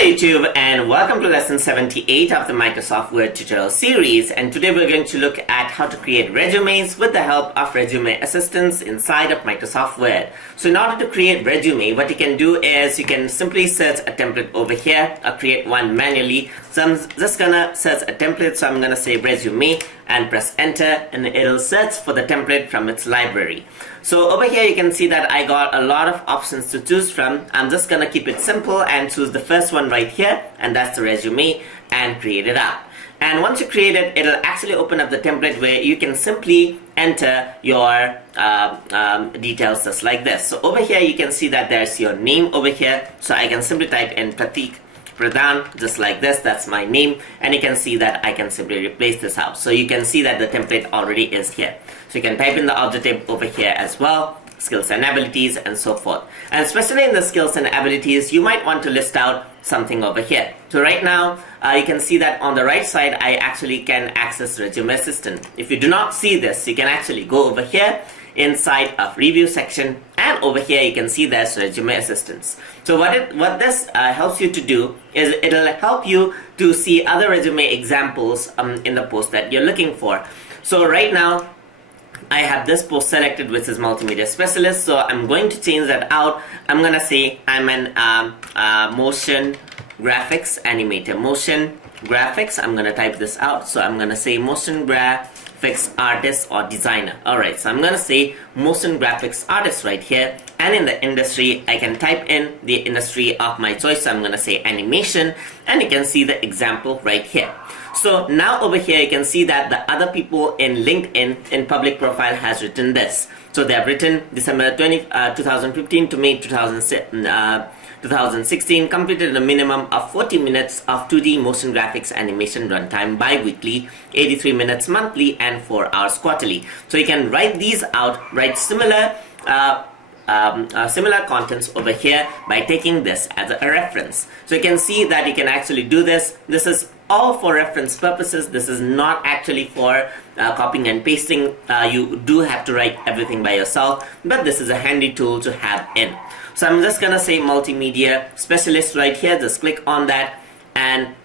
Hello YouTube and welcome to lesson 78 of the Microsoft Word tutorial series, and today we're going to look at how to create resumes with the help of resume assistants inside of Microsoft Word. So in order to create resume, what you can do is you can simply search a template over here or create one manually. So I'm just gonna search a template, so I'm gonna say resume and press enter, and it'll search for the template from its library. So over here you can see that I got a lot of options to choose from. I'm just gonna keep it simple and choose the first one right here, and that's the resume, and create it up. And once you create it, it'll actually open up the template where you can simply enter your details just like this. So over here you can see that there's your name over here, so I can simply type in Pratik Pradhan just like this. That's my name, and you can see that I can simply replace this out. So you can see that the template already is here. So you can type in the objective over here as well, skills and abilities, and so forth. And especially in the skills and abilities, you might want to list out something over here. So right now you can see that on the right side I actually can access resume assistant. If you do not see this, you can actually go over here inside of review section, and over here you can see there's resume assistants. So what this helps you to do is it'll help you to see other resume examples in the post that you're looking for. So right now I have this post selected, which is multimedia specialist, so I'm going to change that out. I'm gonna say I'm an motion graphics animator. Motion graphics, I'm gonna type this out, so I'm gonna say motion graphics artist or designer. Alright, so I'm gonna say motion graphics artist right here, and in the industry I can type in the industry of my choice, so I'm gonna say animation, and you can see the example right here. So now over here you can see that the other people in LinkedIn in public profile has written this. So they have written December 2015 to May 2016, completed a minimum of 40 minutes of 2D motion graphics animation runtime bi-weekly, 83 minutes monthly, and 4 hours quarterly. So you can write these out, write similar contents over here by taking this as a reference. So you can see that you can actually do this. This is all for reference purposes. This is not actually for copying and pasting. You do have to write everything by yourself, but this is a handy tool to have in. So I'm just gonna say multimedia specialist right here. Just click on that, and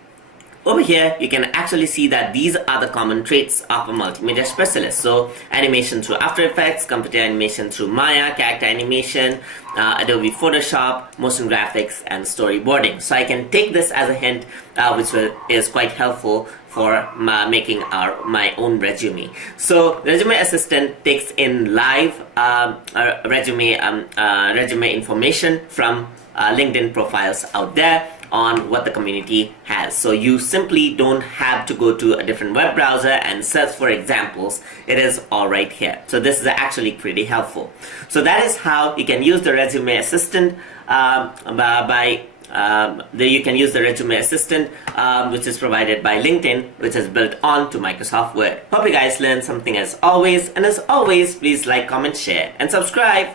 over here you can actually see that these are the common traits of a multimedia specialist. So animation through After Effects, computer animation through Maya, character animation, Adobe Photoshop, motion graphics, and storyboarding. So I can take this as a hint, which is quite helpful for making my own resume. So resume assistant takes in live resume information from LinkedIn profiles out there on what the community has. So you simply don't have to go to a different web browser and search for examples. It is all right here. So this is actually pretty helpful. So that is how you can use the resume assistant you can use the resume assistant which is provided by LinkedIn, which is built on to Microsoft Word. Hope you guys learned something as always, and as always, please like, comment, share, and subscribe.